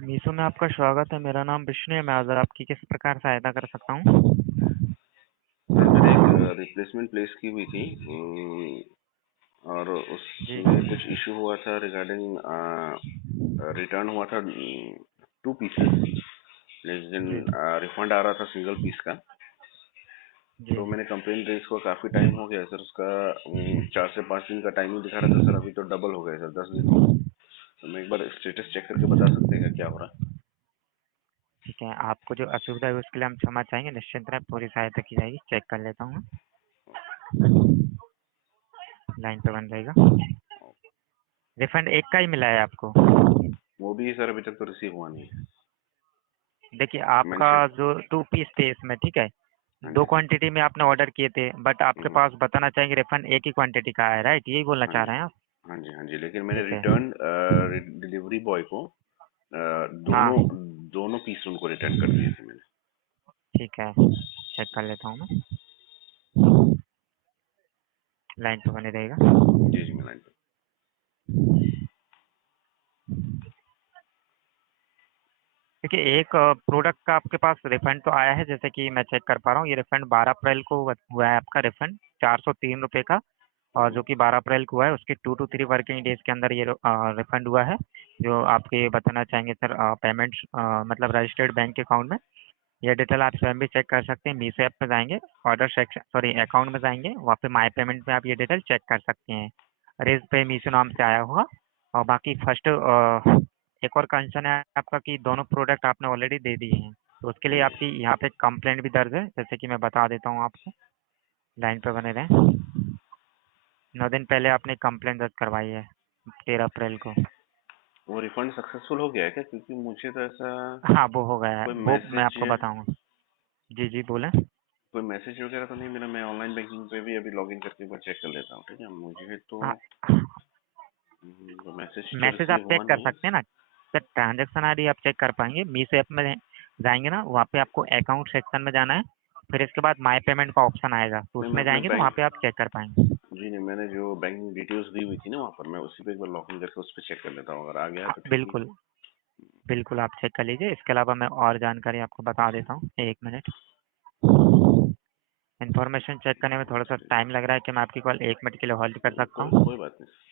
मीशो में आपका स्वागत है। मेरा नाम विष्णु है। मैं आज आपकी किस प्रकार सहायता कर सकता हूँ? सर मैंने एक रिप्लेसमेंट प्लेस की हुई थी और जी। उसमें कुछ इशू हुआ था रिगार्डिंग रिटर्न हुआ था 2 पीसेस लेकिन जी। रिफंड आ रहा था सिंगल पीस का। जी। तो मैंने कंप्लेन रेज को काफ़ी टाइम हो गया सर उसका 4 से 5 दिन का टाइमिंग दिखा रहा था सर। अभी तो डबल हो गया सर, 10 दिन हो गए। तो मैं एक बार स्टेटस चेक करके बता सकते हैं क्या हो रहा है? ठीक है, आपको जो असुविधा है उसके लिए हम क्षमा चाहेंगे। निश्चिंत रहे, पूरी सहायता की जाएगी। चेक कर लेता हूँ। लाइन पे बन रहेगा। रिफंड एक का ही मिला है आपको? वो भी सर अभी तक तो रिसीव हुआ नहीं है। देखिए, आपका मेंशन। जो 2 पीस थे इसमें, ठीक है, हाँ दो जी। क्वांटिटी में आपने ऑर्डर किए थे, बट आपके हम्म, पास बताना चाहेंगे रिफंड एक ही क्वांटिटी का है, राइट? यही बोलना हाँ चाह जी। रहे हैं आप? हाँ जी, हाँ जी, लेकिन मैंने ठीक है। रिटर्न डिलीवरी बॉय को हाँ, दोनों दोनों पीस उनको रिटर्न कर दिए थे मैंने। ठीक है, चेक कर लेता हूँ मैं। लाइन पे बने रहेगा। जी जी, मैं लाइन पे। देखिए, एक प्रोडक्ट का आपके पास रिफंड तो आया है, जैसे कि मैं चेक कर पा रहा हूँ। ये रिफंड 12 अप्रैल को हुआ है आपका रिफंड, 403 रुपये का। और जो कि 12 अप्रैल को हुआ है, उसके 2 to 3 वर्किंग डेज के अंदर ये रिफंड हुआ है। जो आपके बताना चाहेंगे सर, पेमेंट मतलब रजिस्टर्ड बैंक के अकाउंट में। ये डिटेल आप स्वयं भी चेक कर सकते हैं। मीशो ऐप में जाएंगे, ऑर्डर सेक्शन, सॉरी, अकाउंट में जाएंगे, वहाँ पे माई पेमेंट में आप ये डिटेल चेक कर सकते हैं। रेज पे मीशो नाम से आया होगा। और बाकी फर्स्ट एक और कंसर्न है आपका कि दोनों प्रोडक्ट आपने ऑलरेडी दे दिए हैं, तो उसके हाँ लिए जी। आपकी यहाँ पे कंप्लेंट भी दर्ज है, जैसे कि मैं बता देता हूँ आपको। लाइन पे बने रहें। 9 दिन पहले आपने कंप्लेंट दर्ज करवाई है, 13 अप्रैल को। वो रिफंड सक्सेसफुल हो गया है क्या? क्योंकि मुझे तो ऐसा हाँ, वो हो गया है, कोई वो मैं मैसेज आपको बताऊंगा। जी जी, बोलें। कोई मैसेज वगैरह तो नहीं मिला। मैं ऑनलाइन बैंकिंग पे भी अभी लॉगिन करके एक बार चेक कर लेता हूँ, ठीक है? मुझे तो हाँ, मैसेज तो मैसेज आप रिसीव चेक हुआ कर नहीं है। सकते हैं ना सर। ट्रांजेक्शन आईडी आप चेक कर पाएंगे। मीशो ऐप में जाएंगे ना, वहाँ पे आपको अकाउंट सेक्शन में जाना है। फिर इसके बाद माई पेमेंट का ऑप्शन आएगा, तो नहीं, मैं उसमें अपने जाएंगे तो वहाँ बैंक। पे आप चेक कर पाएंगे। जी नहीं, मैंने जो बैंकिंग डिटेल्स दी हुई थी ना वहाँ पर, मैं उसी पे एक बार लॉगिन करके उस पर चेक कर लेता हूँ। अगर आ गया है हाँ, तो ठीक ही है। बिल्कुल। बिल्कुल, आप चेक कर लीजिए। इसके अलावा मैं और जानकारी आपको बता देता हूँ, 1 मिनट। इन्फॉर्मेशन चेक करने में थोड़ा सा टाइम लग रहा है कि मैं आपकी कॉल 1 मिनट के लिए होल्ड कर सकता कोई हूँ। कोई बात नहीं।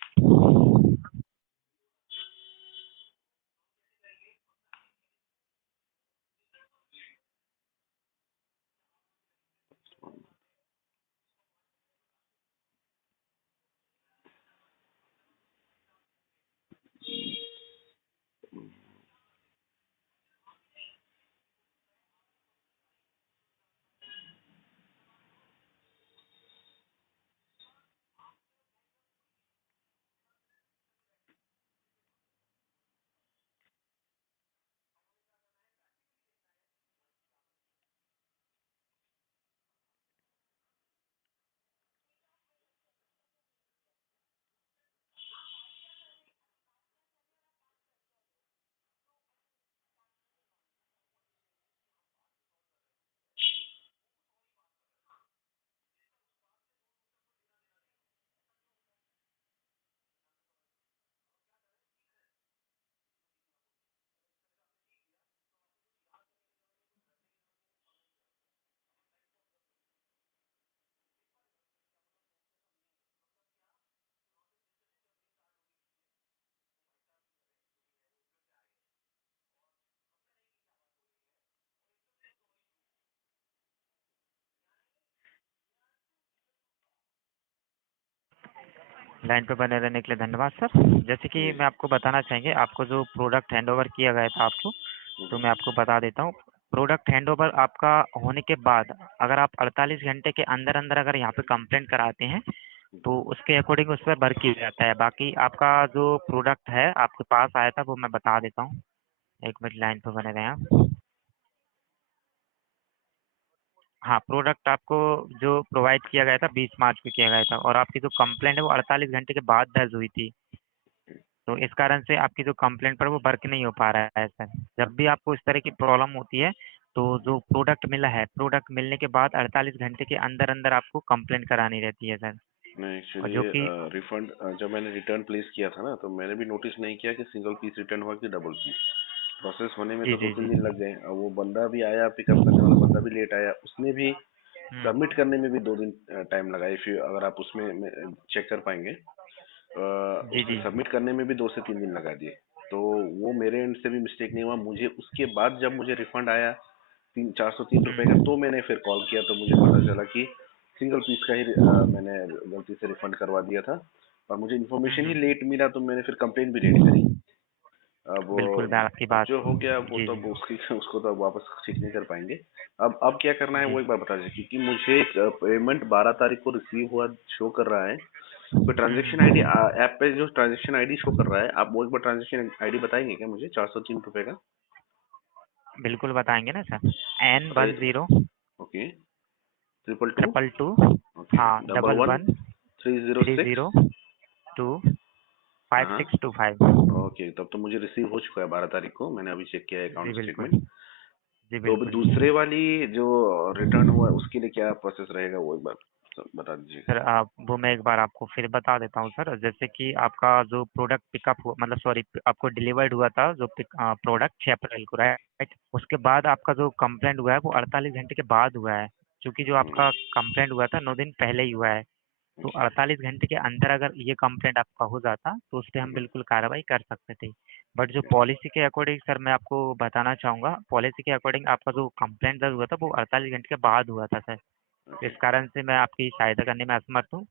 लाइन पे बने रहने के लिए धन्यवाद सर। जैसे कि जी मैं जी। आपको बताना चाहेंगे, आपको जो प्रोडक्ट हैंड ओवर किया गया था आपको, तो मैं आपको बता देता हूँ। प्रोडक्ट हैंड ओवर आपका होने के बाद अगर आप 48 घंटे के अंदर अंदर अगर यहाँ पे कंप्लेंट कराते हैं, तो उसके अकॉर्डिंग उस पर वर्क किया जाता है। बाकी आपका जो प्रोडक्ट है आपके पास आया था, वो मैं बता देता हूँ। 1 मिनट लाइन पे बने रहे आप। हाँ, प्रोडक्ट आपको जो प्रोवाइड किया गया था 20 मार्च को किया गया था, और आपकी जो कंप्लेंट है वो 48 घंटे के बाद दर्ज हुई थी। तो इस कारण से आपकी जो कंप्लेंट पर वो वर्क नहीं हो पा रहा है सर। जब भी आपको इस तरह की प्रॉब्लम होती है, तो जो प्रोडक्ट मिला है, प्रोडक्ट मिलने के बाद 48 घंटे के अंदर अंदर आपको कंप्लेंट करानी रहती है सर। नहीं, और एक्चुअली जो कि रिफंड जब मैंने रिटर्न प्लेस किया था ना, तो मैंने भी नोटिस नहीं किया कि सिंगल पीस रिटर्न हुआ कि डबल पीस। प्रोसेस होने में जी तो दो जी तीन जी। दिन लग गए, और वो बंदा भी आया, पिकअप करने वाला बंदा भी लेट आया, उसने भी हम्म। सबमिट करने में भी 2 दिन टाइम लगा। इफ अगर आप उसमें चेक कर पाएंगे, जी उसने जी। सबमिट करने में भी 2 से 3 दिन लगा दिए। तो वो मेरे एंड से भी मिस्टेक नहीं हुआ, मुझे उसके बाद जब मुझे रिफंड आया 403 रुपए का, हम्म। तो मैंने फिर कॉल किया, तो मुझे पता चला कि सिंगल पीस का ही मैंने गलती से रिफंड करवा दिया था, और मुझे इन्फॉर्मेशन ही हम्म। लेट मिला, तो मैंने फिर कंप्लेंट भी रेडी करी। अब बिल्कुल मैं आपकी अब बात। जो हो गया वो जी तो जी। अब उसकी उसको तो अब वापस ठीक नहीं कर पाएंगे। अब क्या करना है जी वो एक बार बता दीजिए, क्योंकि मुझे पेमेंट 12 तारीख को रिसीव हुआ शो कर रहा है। तो ट्रांजेक्शन आईडी, हम्म। ऐप पे जो ट्रांजेक्शन आईडी शो कर रहा है, आप वो एक बार ट्रांजेक्शन आईडी बताएंगे क्या मुझे, 403 रुपए का? बिल्कुल बताएंगे ना सर। एन वन बताइए। Zero okay. 222। 222। ओके। हाँ double double one one three zero three six zero two हाँ फाइव हाँ। Six two five. ओके, तब तो मुझे रिसीव हो चुका है 12 तारीख को, मैंने अभी चेक किया है जी अकाउंट बिल्कुल। स्टेटमेंट। जी तो अभी बिल्कुल। दूसरे वाली जो रिटर्न हुआ उसके लिए क्या प्रोसेस रहेगा, वो एक बार बता दीजिएगा। सर आप वो मैं एक बार आपको फिर बता देता हूँ सर। जैसे कि आपका जो प्रोडक्ट पिकअप हुआ, मतलब सॉरी, आपको डिलीवर्ड हुआ था जो प्रोडक्ट 6 अप्रैल को, राइट। उसके बाद आपका जो कंप्लेंट हुआ है वो 48 घंटे के बाद हुआ है। क्योंकि जो हम्म। आपका कंप्लेंट हुआ था 9 दिन पहले ही हुआ है। तो अच्छा। 48 घंटे के अंदर अगर ये कंप्लेंट आपका हो जाता तो उस पर हम हम्म। बिल्कुल कार्रवाई कर सकते थे। बट जो ओके। पॉलिसी के अकॉर्डिंग सर मैं आपको बताना चाहूँगा, पॉलिसी के अकॉर्डिंग आपका जो कंप्लेंट दर्ज हुआ था वो 48 घंटे के बाद हुआ था सर। ओके। इस कारण से मैं आपकी सहायता करने में असमर्थ हूँ।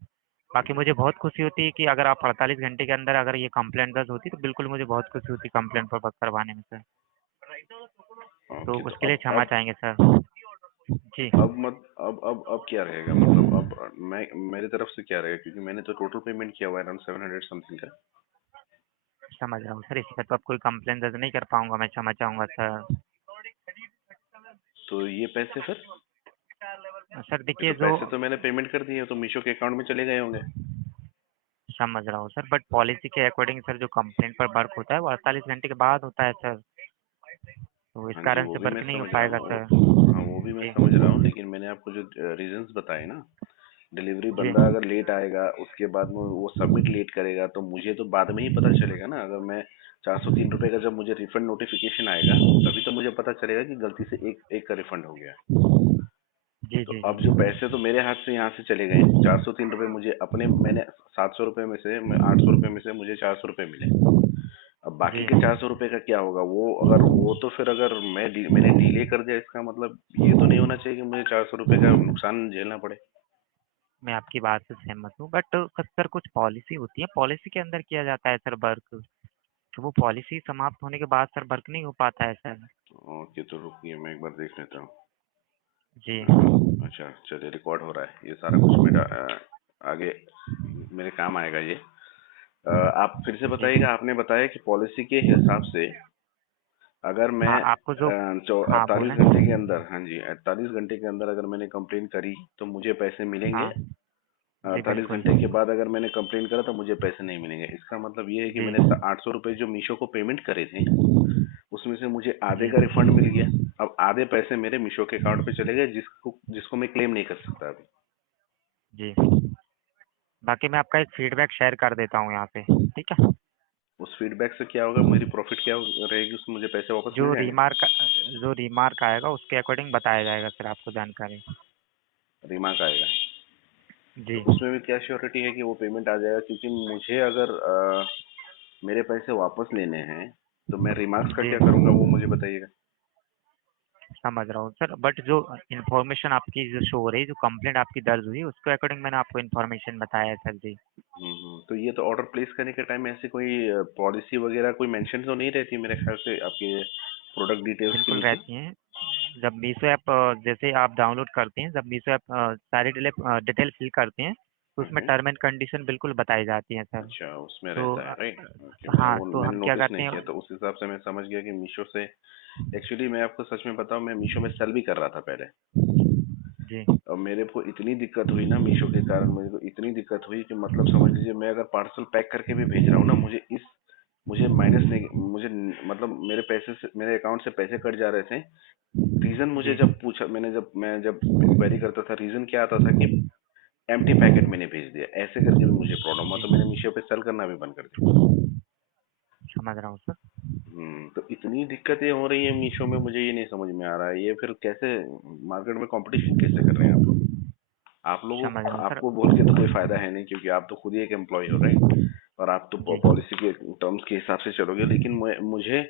बाकी मुझे बहुत खुशी होती है कि अगर आप 48 घंटे के अंदर अगर ये कंप्लेंट दर्ज होती तो बिल्कुल मुझे बहुत खुशी होती कंप्लेंट पर करवाने में सर। तो ओके। तो उसके लिए अब क्षमा अब चाहेंगे सर। जी। अब मत अब क्या रहेगा, मतलब अब मैं मेरी तरफ से क्या रहेगा, क्योंकि मैंने तो टोटल पेमेंट किया हुआ है अराउंड 700 समथिंग का। समझ रहा हूँ सर, इसमें तो अब कोई कंप्लेंट दर्ज नहीं कर पाऊंगा, मैं क्षमा चाहूँगा सर। तो ये पैसे फिर, सर तो देखिए जो, पैसे तो मैंने पेमेंट कर दिए, तो मीशो के अकाउंट में चले गए होंगे। समझ रहा हूँ सर, बट पॉलिसी के अकॉर्डिंग सर जो कंप्लेंट पर वर्क होता है वो 48 घंटे के बाद होता है सर। तो इस हाँ जी, कारण वो से भी मैं वर्क नहीं हो समझ रहा पाएगा हूँ वो। सर। हाँ, वो भी मैं जी समझ रहा हूँ, लेकिन मैंने आपको जो रीजंस बताए ना, डिलीवरी जी बंदा अगर लेट आएगा, उसके बाद में वो सबमिट लेट करेगा, तो मुझे तो बाद में ही पता चलेगा ना। अगर मैं 403 रुपए का जब मुझे रिफंड नोटिफिकेशन आएगा, तभी तो मुझे पता चलेगा कि गलती से एक एक का रिफंड हो गया। जी तो जी अब जी। जो पैसे तो मेरे हाथ से यहाँ से चले गए, 403 रुपये मुझे अपने, मैंने 700 रुपये में से, मैं 800 रुपये में से मुझे 400 रुपये मिले। अब बाकी जी के 400 रुपये का क्या होगा, वो अगर वो तो फिर अगर मैंने डिले कर दिया, इसका मतलब ये तो नहीं होना चाहिए कि मुझे 400 रुपये का नुकसान झेलना पड़े। मैं आपकी बात से सहमत हूँ, बट सर कुछ पॉलिसी होती है, पॉलिसी के अंदर किया जाता है सर वर्क। तो वो पॉलिसी समाप्त होने के बाद सर वर्क नहीं हो पाता है सर। ओके, तो रुकिए मैं एक बार देख लेता हूँ। जी अच्छा, चलिए, रिकॉर्ड हो रहा है ये सारा कुछ मेरा, आगे मेरे काम आएगा ये। आप फिर से जी। बताइएगा, आपने बताया कि पॉलिसी के हिसाब से अगर मैं हाँ आपको जो, हाँ अड़तालीस बोलें। घंटे के अंदर, हाँ जी, 48 घंटे के अंदर अगर मैंने कंप्लेन करी तो मुझे पैसे मिलेंगे। हाँ जी 48 बिल्कुल। घंटे के बाद अगर मैंने कंप्लेन करा तो मुझे पैसे नहीं मिलेंगे। इसका मतलब ये है कि जी मैंने 800 रुपये जो मीशो को पेमेंट करे थे, उसमें से मुझे आधे जी का रिफंड मिल गया। अब आधे पैसे मेरे मीशो के अकाउंट पे चले गए, जिसको जिसको मैं क्लेम नहीं कर सकता अभी। जी। बाकी मैं आपका एक फीडबैक शेयर कर देता हूँ यहाँ पे, ठीक है। उस फीडबैक से क्या होगा, मेरी प्रॉफिट क्या रहेगी, उसमें मुझे पैसे वापस मिल जो जाएंगे? रिमार्क जो रिमार्क आएगा उसके अकॉर्डिंग बताया जाएगा सर आपको जानकारी। रिमार्क आएगा? तो जी उसमें भी क्या श्योरिटी है कि वो पेमेंट आ जाएगा, क्योंकि मुझे अगर मेरे पैसे वापस लेने हैं, तो मैं रिमार्क्स का जी। क्या करूंगा, वो मुझे बताइएगा। समझ रहा हूँ सर, बट जो इन्फॉर्मेशन आपकी जो शो हो रही है, जो कंप्लेंट आपकी दर्ज हुई उसके अकॉर्डिंग मैंने आपको इन्फॉर्मेशन बताया है सर। जी तो ये तो ऑर्डर प्लेस करने के टाइम में ऐसी कोई पॉलिसी वगैरह कोई मेंशन तो नहीं रहती मेरे ख्याल से, आपके प्रोडक्ट डिटेल्स के बिल्कुल नीचे? रहती हैं। जब मीशो ऐप जैसे आप डाउनलोड करते हैं, जब मीशो ऐप सारी डिटेल फिल करते हैं तो उसमें हम्म। टर्म एंड कंडीशन बिल्कुल बताई जाती हैं सर। अच्छा, उसमें तो रहता है, राइट। ओके, हाँ तो मैंने हम क्या नोटिस करते नहीं हैं। किया, तो उस हिसाब से मैं समझ गया कि मीशो से, एक्चुअली मैं आपको सच में बताऊं, मैं मीशो में सेल भी कर रहा था पहले। जी और मेरे को इतनी दिक्कत हुई ना मीशो के कारण, मेरे को इतनी दिक्कत हुई कि मतलब समझ लीजिए, मैं अगर पार्सल पैक करके भी भेज रहा हूँ ना, मुझे माइनस नहीं, मुझे मतलब मेरे पैसे से, मेरे अकाउंट से पैसे कट जा रहे थे। रीजन मुझे जी। जब पूछा, जब इंक्वायरी करता था, रीजन क्या आता था कि एम्प्टी पैकेट मैंने भेज दिया, ऐसे करके भी मुझे प्रॉब्लम हुआ, जी तो मैंने मीशो पे सेल करना भी बंद कर दिया। समझ रहा हूँ सर। तो इतनी दिक्कतें हो रही है मीशो में, मुझे ये नहीं समझ में आ रहा है, ये फिर कैसे मार्केट में कंपटीशन कैसे कर रहे हैं आप लोग? आप लोगों समझ रहा हूँ सर। आपको बोल के तो कोई फायदा है नहीं, क्योंकि आप तो खुद ही एक एम्प्लॉय हो, राइट? और आप तो जी। पॉलिसी के टर्म्स के हिसाब से चलोगे, लेकिन मुझे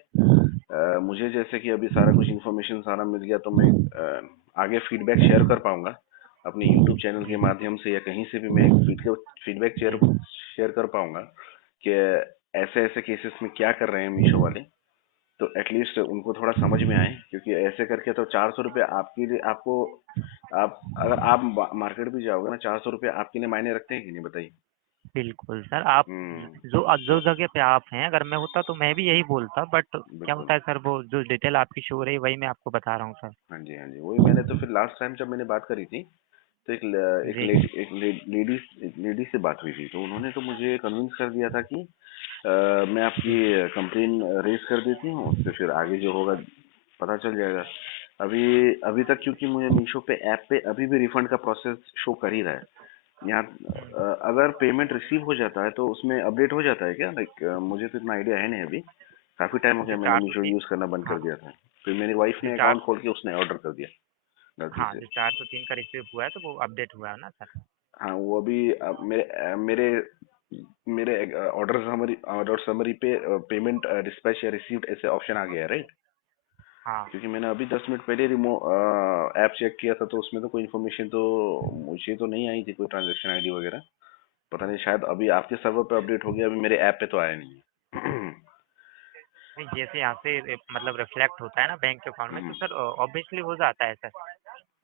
मुझे जैसे कि अभी सारा कुछ इन्फॉर्मेशन सारा मिल गया, तो मैं आगे फीडबैक शेयर कर पाऊंगा अपने यूट्यूब चैनल के जी। माध्यम से, या कहीं से भी मैं फीडबैक शेयर जी। शेयर कर पाऊंगा कि ऐसे ऐसे केसेस में क्या कर रहे हैं मीशो वाले, तो एटलीस्ट उनको थोड़ा समझ में आए। क्योंकि ऐसे करके तो 400 रुपये आपके लिए, आपको, आप अगर आप मार्केट भी जाओगे ना, 400 रुपये आपके लिए मायने रखते हैं कि नहीं, बताइए? बिल्कुल सर, आप जो जो तो जगह पे आप हैं, अगर मैं होता तो मैं भी यही बोलता, बट क्या बिल्कुल। होता है सर, वो जो डिटेल आपकी शो हो रही है वही मैं आपको बता रहा हूँ सर। हाँ जी, हाँ जी, वही मैंने तो फिर लास्ट टाइम जब मैंने बात करी थी, तो जी। एक लेडी से बात हुई थी, तो उन्होंने तो मुझे कन्विंस कर दिया था कि मैं आपकी जी। कंप्लेन रेज कर देती हूँ, उससे फिर आगे जो होगा पता चल जाएगा। अभी अभी तक क्योंकि मुझे मीशो पे ऐप पे अभी भी रिफंड का प्रोसेस शो कर ही रहा है यहाँ। अगर पेमेंट रिसीव हो जाता है तो उसमें अपडेट हो जाता है क्या? लाइक मुझे तो इतना आइडिया है नहीं अभी, काफी टाइम हो जो गया मैंने चार सौ मीशो तीन यूज करना बंद कर हाँ। दिया था। फिर मेरी वाइफ जो ने चार अकाउंट खोल के उसने ऑर्डर कर दिया गलती हाँ, से। जो 403 का रिसीव हुआ है तो वो अपडेट हुआ है ना सर। हाँ, वो अभी मेरे मेरे ऑर्डर समरी पे पेमेंट डिस्पैच या रिसीव्ड ऐसे ऑप्शन आ गया है, राइट? हाँ। क्योंकि मैंने अभी 10 मिनट पहले ऐप चेक किया था, तो उसमें तो कोई इन्फॉर्मेशन तो मुझे तो नहीं आई थी, कोई ट्रांजैक्शन आईडी वगैरह। पता नहीं, शायद अभी आपके सर्वर पे अपडेट हो गया, अभी मेरे ऐप पे तो आया नहीं है। नहीं, जैसे यहाँ से मतलब रिफ्लेक्ट होता है ना बैंक अकाउंट में, तो सर ऑब्वियसली हो जाता है सर।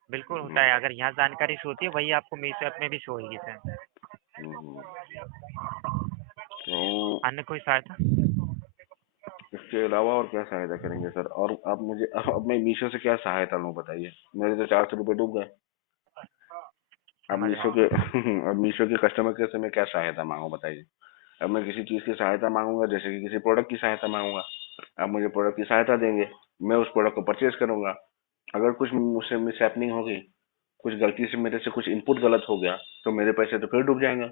बिल्कुल होता हम्म, है, अगर यहाँ जानकारी शो होती है वही आपको मीशो ऐप में भी शो होगी सर। हम्म, तो अन्य कोई सहायता? इसके अलावा और क्या सहायता करेंगे सर? और अब मुझे अब मैं मीशो से क्या सहायता लूँ, बताइए? मेरे तो 400 रुपये डूब गए। अब समझ रहा मीशो हूँ के सर। अब मीशो के कस्टमर केयर से मैं क्या सहायता मांगू, बताइए? अब मैं किसी चीज की सहायता मांगूंगा, जैसे कि किसी प्रोडक्ट की सहायता मांगूंगा, आप मुझे प्रोडक्ट की सहायता देंगे, मैं उस प्रोडक्ट को परचेज करूंगा। अगर कुछ मुझसे मिस हैपनिंग हो गई, कुछ गलती से मेरे से कुछ इनपुट गलत हो गया, तो मेरे पैसे तो फिर डूब जाएंगे।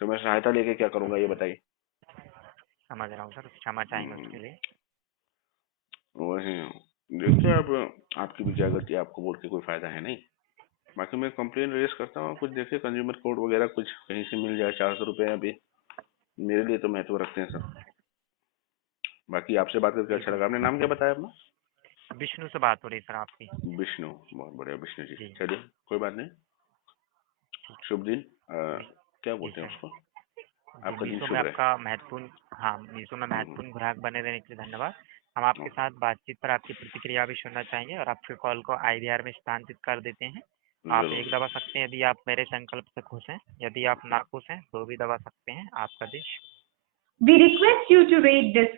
तो मैं सहायता लेके क्या करूंगा, ये बताइए? समझ रहा हूँ सर, क्षमा चाहेंगे हम्म, उसके लिए। वही देखते हैं। अब आपकी भी क्या गलती है, आपको बोल के कोई फायदा है नहीं। बाकी मैं कंप्लेन रेज करता हूँ, कुछ देखिए कंज्यूमर कोर्ट वगैरह कुछ कहीं से मिल जाए। 400 रुपये अभी मेरे लिए तो महत्व रखते हैं सर। बाकी आपसे बात करके अच्छा बिल्कुल लगा। आपने नाम क्या बताया अपना? सर। विष्णु से बात हो रही है सर आपकी। विष्णु, बहुत बढ़िया विष्णु जी। जी। चलिए, कोई बात नहीं। ठीक। शुभ दिन। जी। क्या जी बोलते हैं सर। उसको? जी, आपका दिन मीशो में शुभ रहे। आपका महत्वपूर्ण हाँ, मीशो में हम्म, महत्वपूर्ण ग्राहक बने रहने के लिए धन्यवाद। हम आपके ओके, साथ बातचीत पर आपकी प्रतिक्रिया भी सुनना चाहेंगे और आपके कॉल को आईवीआर में स्थानांतरित कर देते हैं। आप जरूर। एक दबा सकते हैं यदि आप मेरे संकल्प से खुश हैं। यदि आप नाखुश हैं तो भी दबा सकते हैं। आपका दिन शुभ। We request you to rate this